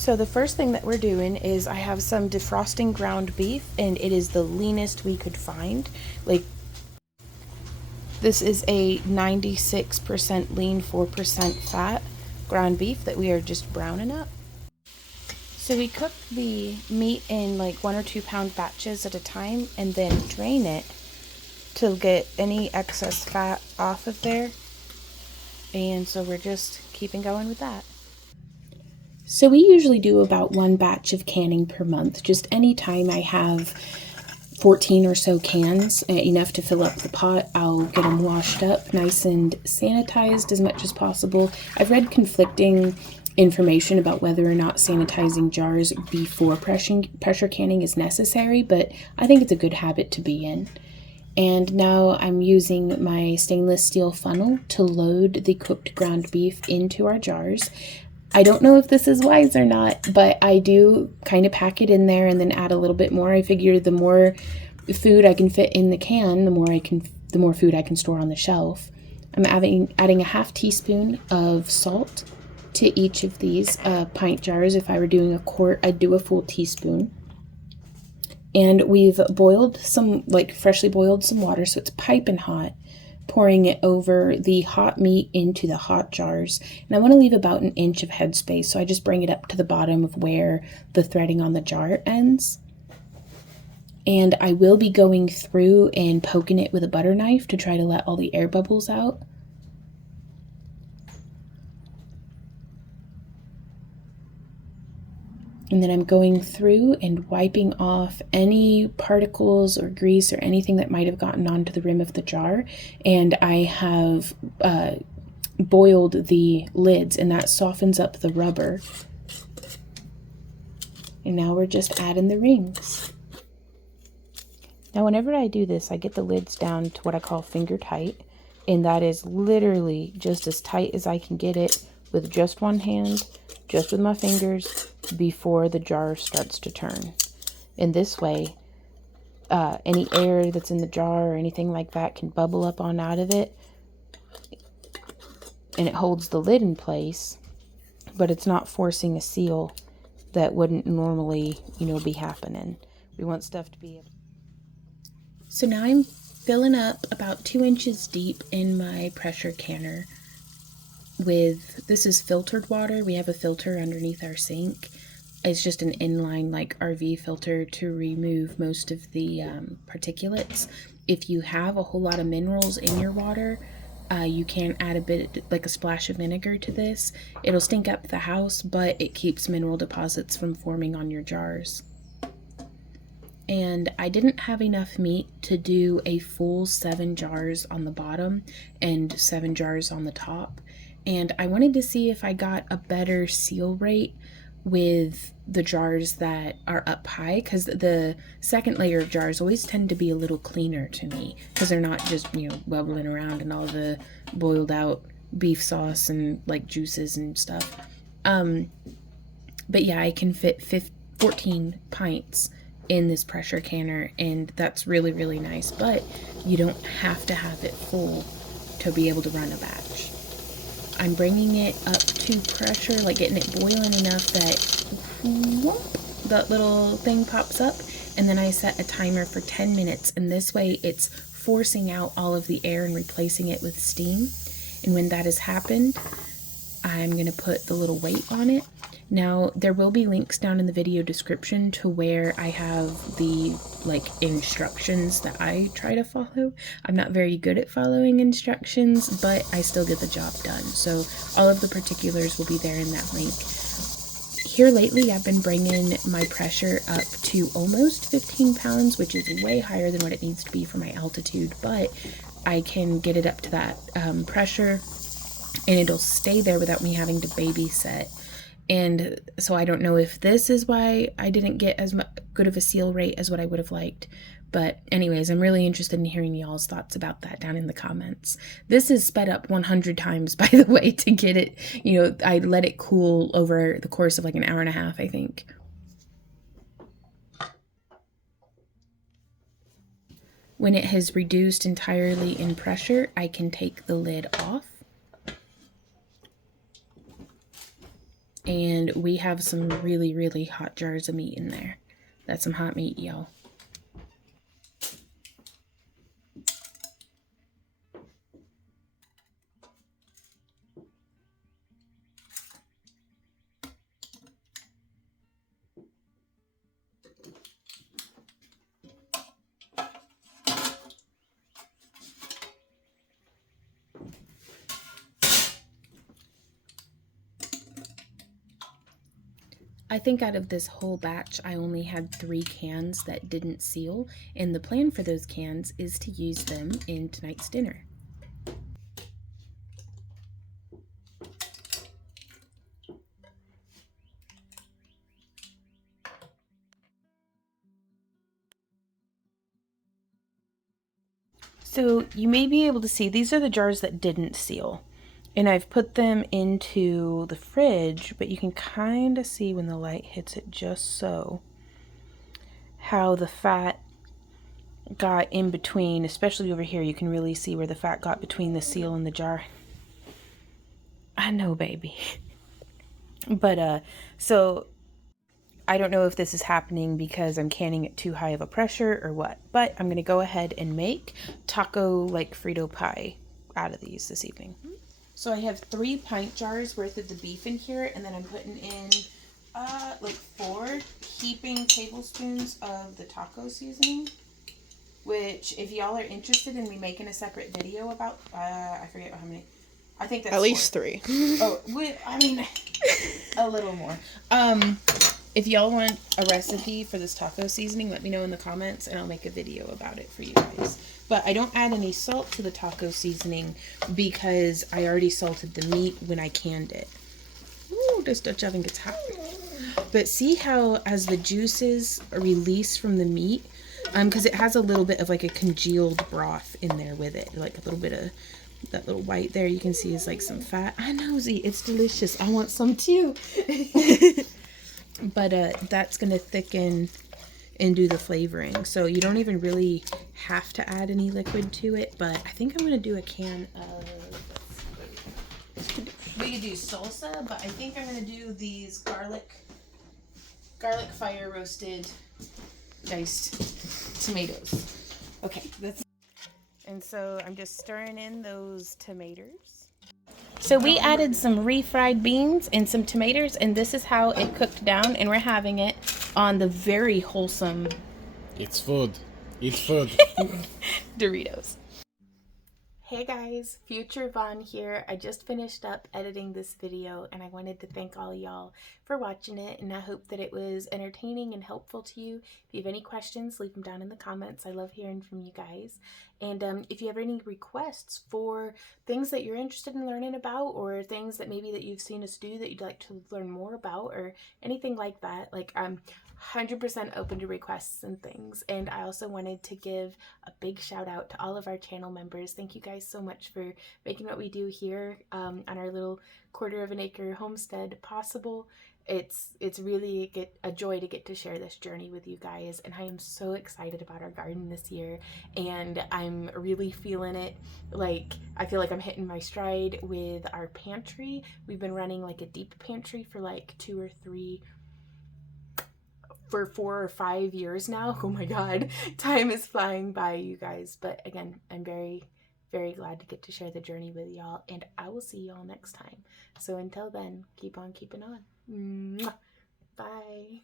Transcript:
So the first thing that we're doing is I have some defrosting ground beef, and it is the leanest we could find. Like, this is a 96% lean, 4% fat ground beef that we are just browning up. So we cook the meat in like 1 or 2 pound batches at a time and then drain it to get any excess fat off of there. And so we're just keeping going with that. So we usually do about 1 batch of canning per month. Just any time I have 14 or so cans, enough to fill up the pot, I'll get them washed up, nice and sanitized as much as possible. I've read conflicting information about whether or not sanitizing jars before pressure canning is necessary, but I think it's a good habit to be in. And now I'm using my stainless steel funnel to load the cooked ground beef into our jars. I don't know if this is wise or not, but I do kind of pack it in there and then add a little bit more. I figure the more food I can fit in the can, the more food I can store on the shelf. I'm adding a half teaspoon of salt to each of these pint jars. If I were doing a quart, I'd do a full teaspoon. And we've boiled some, freshly boiled some water, so it's piping hot, pouring it over the hot meat into the hot jars. And I want to leave about 1 inch of headspace, so I just bring it up to the bottom of where the threading on the jar ends. And I will be going through and poking it with a butter knife to try to let all the air bubbles out. And then I'm going through and wiping off any particles or grease or anything that might have gotten onto the rim of the jar. And I have boiled the lids, and that softens up the rubber. And now we're just adding the rings. Now whenever I do this, I get the lids down to what I call finger tight. And that is literally just as tight as I can get it with just one hand, just with my fingers, before the jar starts to turn. In this way, any air that's in the jar or anything like that can bubble up on out of it, and it holds the lid in place, but it's not forcing a seal that wouldn't normally, be happening. We want stuff to be able. So now I'm filling up about 2 inches deep in my pressure canner with, this is filtered water. We have a filter underneath our sink. It's just an inline RV filter to remove most of the particulates. If you have a whole lot of minerals in your water, you can add a bit, a splash of vinegar to this. It'll stink up the house, but it keeps mineral deposits from forming on your jars. And I didn't have enough meat to do a full 7 jars on the bottom and 7 jars on the top. And I wanted to see if I got a better seal rate with the jars that are up high, because the second layer of jars always tend to be a little cleaner to me, because they're not just, bubbling around in all the boiled out beef sauce and juices and stuff. But yeah, I can fit 14 pints in this pressure canner, and that's really, really nice. But you don't have to have it full to be able to run a batch. I'm bringing it up to pressure, getting it boiling enough that whoop, that little thing pops up, and then I set a timer for 10 minutes, and this way it's forcing out all of the air and replacing it with steam. And when that has happened, I'm going to put the little weight on it. Now, there will be links down in the video description to where I have the instructions that I try to follow. I'm not very good at following instructions, but I still get the job done. So all of the particulars will be there in that link. Here lately, I've been bringing my pressure up to almost 15 pounds, which is way higher than what it needs to be for my altitude, but I can get it up to that pressure, and it'll stay there without me having to babysit. And so I don't know if this is why I didn't get as good of a seal rate as what I would have liked. But anyways, I'm really interested in hearing y'all's thoughts about that down in the comments. This is sped up 100 times, by the way, to get it, I let it cool over the course of an hour and a half, I think. When it has reduced entirely in pressure, I can take the lid off. And we have some really, really hot jars of meat in there. That's some hot meat, y'all. I think out of this whole batch, I only had 3 cans that didn't seal, and the plan for those cans is to use them in tonight's dinner. So you may be able to see, these are the jars that didn't seal. And I've put them into the fridge, but you can kind of see when the light hits it just so, how the fat got in between, especially over here. You can really see where the fat got between the seal and the jar. I know, baby. But, so I don't know if this is happening because I'm canning at too high of a pressure or what, but I'm going to go ahead and make taco like Frito pie out of these this evening. So I have 3 pint jars worth of the beef in here, and then I'm putting in like 4 heaping tablespoons of the taco seasoning, which if y'all are interested in me making a separate video about, I forget how many. I think that's at least 4. 3. Oh, I mean, a little more. If y'all want a recipe for this taco seasoning, let me know in the comments and I'll make a video about it for you guys. But I don't add any salt to the taco seasoning because I already salted the meat when I canned it. Ooh, this Dutch oven gets hot. But see how as the juices release from the meat, because it has a little bit of like a congealed broth in there with it, like a little bit of that little white there you can see is like some fat. I know, Z, it's delicious. I want some too. But that's going to thicken and do the flavoring. So you don't even really have to add any liquid to it, but I think I'm going to do a can of, we could do salsa, but I think I'm going to do these garlic fire roasted diced tomatoes. Okay, and so I'm just stirring in those tomatoes. So we added some refried beans and some tomatoes, and this is how it cooked down, and we're having it on the very wholesome It's food. It's food. Doritos. Hey guys, Future Vaughn here. I just finished up editing this video and I wanted to thank all y'all for watching it, and I hope that it was entertaining and helpful to you. If you have any questions, leave them down in the comments. I love hearing from you guys. And if you have any requests for things that you're interested in learning about, or things that maybe that you've seen us do that you'd like to learn more about, or anything like that, like I'm 100% open to requests and things. And I also wanted to give a big shout out to all of our channel members. Thank you guys so much for making what we do here on our little 1/4 acre homestead possible. It's really a joy to get to share this journey with you guys, and I am so excited about our garden this year, and I'm really feeling it. Like, I feel like I'm hitting my stride with our pantry. We've been running like a deep pantry for like 4 or 5 years now. Oh my god, time is flying by, you guys. But again, I'm very, very glad to get to share the journey with y'all, and I will see y'all next time. So until then, keep on keeping on. Mwah. Bye.